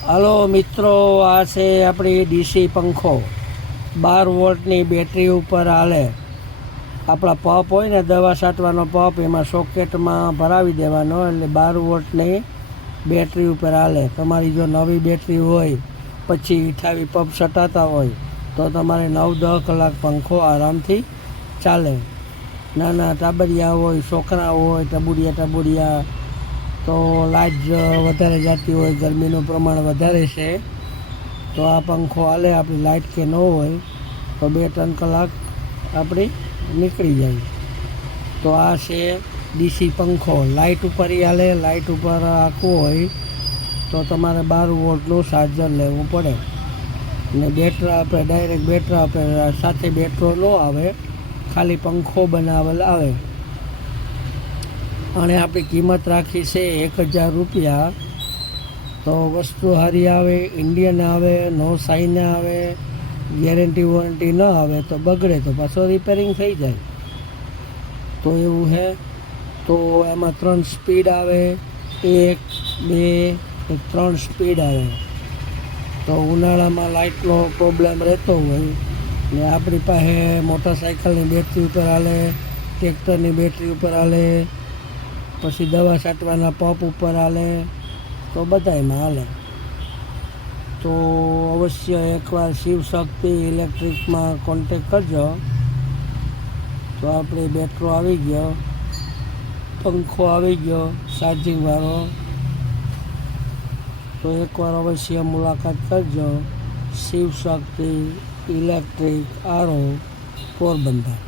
હાલો મિત્રો, આ છે આપણી ડીસી પંખો 12 વોલ્ટની બેટરી ઉપર હાલે. આપણા પંપ હોય ને દવા છાંટવાનો પંપ, એમાં સોકેટમાં ભરાવી દેવાનો એટલે 12 વોલ્ટની બેટરી ઉપર હાલે. તમારી જો નવી બેટરી હોય પછી 28 પંપ છટાતા હોય તો તમારે 9-10 કલાક પંખો આરામથી ચાલે. નાના ટાબરિયા હોય, છોકરા હોય, ટબુડિયા તો લાઇટ વધારે જતી હોય, ગરમીનું પ્રમાણ વધારે છે તો આ પંખો હાલે. આપણી લાઇટ કે ન હોય તો 2-3 કલાક આપણી નીકળી જાય. તો આ છે ડીસી પંખો. લાઇટ ઉપર હાલે. લાઇટ ઉપર આખું હોય તો તમારે 12 વોલ્ટનું ચાર્જર લેવું પડે. ને બેટરા આપણે ડાયરેક્ટ બેટરા આપણે સાથે બેટરો ન આવે, ખાલી પંખો બનાવેલ આવે. અને આપણી કિંમત રાખી છે 1000 રૂપિયા. તો વસ્તુ સારી આવે, ઇન્ડિયન આવે, નો સાઈને આવે, ગેરંટી વોરંટી ન આવે તો બગડે તો પાછો રિપેરિંગ થઈ જાય. તો એવું છે. તો એમાં 3 સ્પીડ આવે, 1, 2, 3 સ્પીડ આવે. તો ઉનાળામાં લાઇટનો પ્રોબ્લેમ રહેતો હોય ને આપણી પાસે મોટરસાઇકલની બેટરી ઉપર હાલે, ટ્રેક્ટરની બેટરી ઉપર હાલે, પછી દવા છાંટવાના પંપ ઉપર હાલે, તો બધાયમાં હાલે. તો અવશ્ય એકવાર શિવશક્તિ ઇલેક્ટ્રિકમાં કોન્ટેક કરજો. તો આપણે બેટરો આવી ગયો, પંખો આવી ગયો ચાર્જિંગવાળો. તો એકવાર અવશ્ય મુલાકાત કરજો. શિવશક્તિ ઇલેક્ટ્રિક આરો, પોરબંદર.